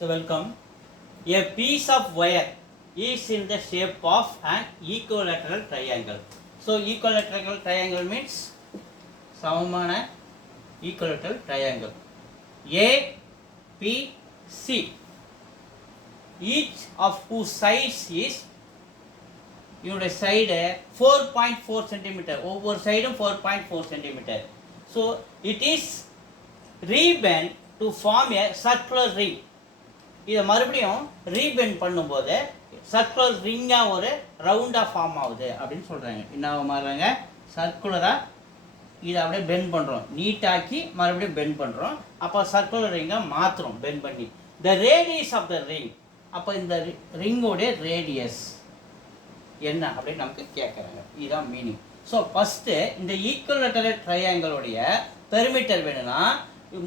So welcome. A piece of wire is in the shape of an equilateral triangle. So equilateral triangle means சமமான equilateral triangle. A, P, C. Each of whose sides is இதனுடைய side 4.4 centimetre, ஒவ்வொரு சைடும் 4.4 centimetre. So it is rebent to form a circular ring. இதை மறுபடியும் refined பண்ணும்போது circular ரிங்காக ஒரு ரவுண்டாக form ஆகுது அப்படின்னு சொல்கிறாங்க. என்ன மாறுறாங்க, சர்க்குலராக இதை அப்படியே பெண்ட் பண்ணுறோம், நீட்டாக்கி மறுபடியும் பெண்ட் பண்ணுறோம். அப்போ சர்க்குலர் ரிங்காக மாற்றுறோம் பெண்ட் பண்ணி. The radius of the ring, அப்போ இந்த ரிங்கோடைய ரேடியஸ் என்ன அப்படின்னு நமக்கு கேட்குறாங்க. இதுதான் மீனிங். ஸோ ஃபஸ்ட்டு இந்த ஈக்குவலேட்டரல் ட்ரையாங்கிளுடைய பெரிமீட்டர் வேணும்னா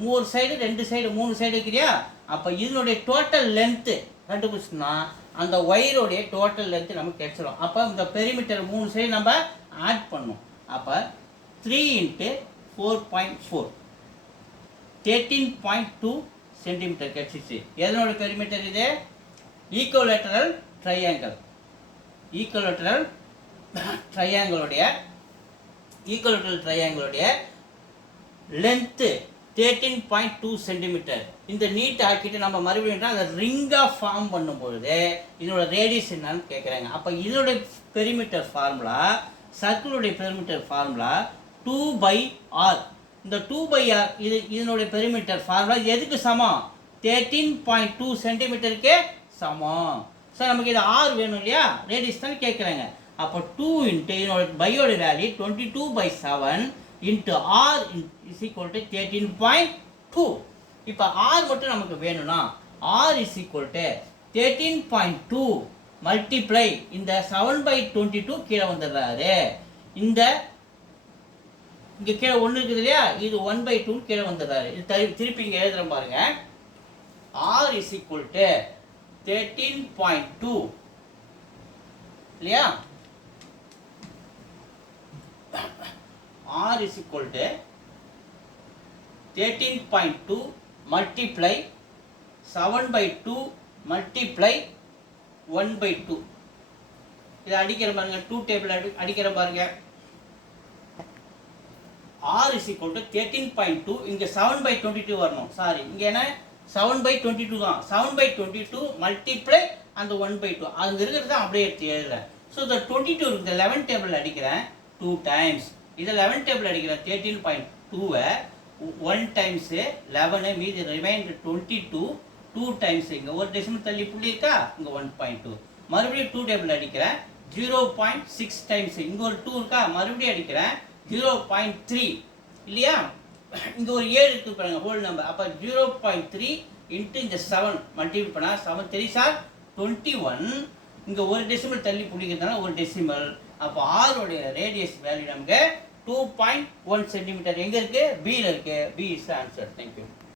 மூணு சைடு ரெண்டு சைடு மூணு சைடு இருக்கிறியா, அப்போ இதனுடைய டோட்டல் லென்த்து கண்டுபிடிச்சோம்னா அந்த ஒயருடைய டோட்டல் லென்த்து நமக்கு கிடைச்சிடும். அப்போ இந்த பெரிமீட்டர் மூணு சைடு நம்ம ஆட் பண்ணணும். அப்போ 3 × 4.4 13.2 சென்டிமீட்டர் கிடைச்சிச்சு. எதனோட பெரிமீட்டர் இது? Equilateral triangle. ஈக்குவலேட்டரல் ட்ரையாங்கிளுடைய லென்த்து 13.2 சென்டிமீட்டர். இந்த நீட் ஆக்கிட்டு நம்ம மறுபடியும் அந்த ரிங்காக ஃபார்ம் பண்ணும்பொழுது இதனோட ரேடியஸ் என்னன்னு கேட்குறாங்க. அப்போ இதனுடைய பெரிமீட்டர் ஃபார்முலா, சர்க்கிளுடைய பெரிமீட்டர் ஃபார்முலா 2/r. இந்த 2/r இதனுடைய பெரிமீட்டர் ஃபார்முலா எதுக்கு சமம்? 13.2 சென்டிமீட்டருக்கு சமம். சார் நமக்கு இது ஆர் வேணும் இல்லையா, ரேடியஸ் தான் கேட்குறாங்க. அப்போ 2 × இதனோட பையோட value 22/7 × r is equal to 13.2. இப்போ r மட்டும் நமக்கு வேணும்னா r is equal to 13.2 multiply இந்த 7/22 கீழே வந்துடுறாரு. இந்த இங்கே கீழே ஒன்று இருக்குது இல்லையா, இது 1/2 கீழே வந்துடுறாரு. இது திருப்பி இங்கே எழுதுகிறேன் பாருங்க. r is equal to 13.2 இல்லையா, r is equal to 13.2 multiply 7/2 multiply 1/2. இதை அடிக்கிற பாருங்க, 2 டேபிள் அடிக்கிற பாருங்க. r is equal to 13.2, இங்கே 7/22 வரணும். சாரி, இங்கே என்ன 7/22 தான். 7/22 மல்டிப்ளை அந்த 1/2 அங்கே இருக்கிறது தான் அப்படியே எடுத்து எழுதுறேன். ஸோ இந்த 22 இருக்குது, 11 டேபிள் அடிக்கிறேன் 2 டைம்ஸ். இதை 11 டேபிள் அடிக்கிறேன் 13.2வை 1 டைம்ஸு 11, மீதி ரிமைண்டர் 22 2 டைம்ஸ். இங்கே ஒரு டெசிமல் தள்ளி புள்ளி இருக்கா, இங்கே 1.2. மறுபடியும் 2 டேபிள் அடிக்கிறேன் 0.6 டைம்ஸ். இங்கே ஒரு 2 இருக்கா, மறுபடியும் அடிக்கிறேன் 0.3 இல்லையா. இங்கே ஒரு 7 இருக்கு பாருங்க, ஹோல் நம்பர். அப்போ 0.3 × இந்த 7 மல்டிபிள் பண்ணால் 7 3 சார் 21. இங்கே ஒரு டெசிமல் தள்ளி பிடிக்கிறதுனால ஒரு டெசிமல். அப்போ ஆரோடைய ரேடியஸ் வேல்யூ நமக்கு 2.1 சென்டிமீட்டர். எங்கே இருக்குது? பியில் இருக்குது. B is answer. தேங்க்யூ.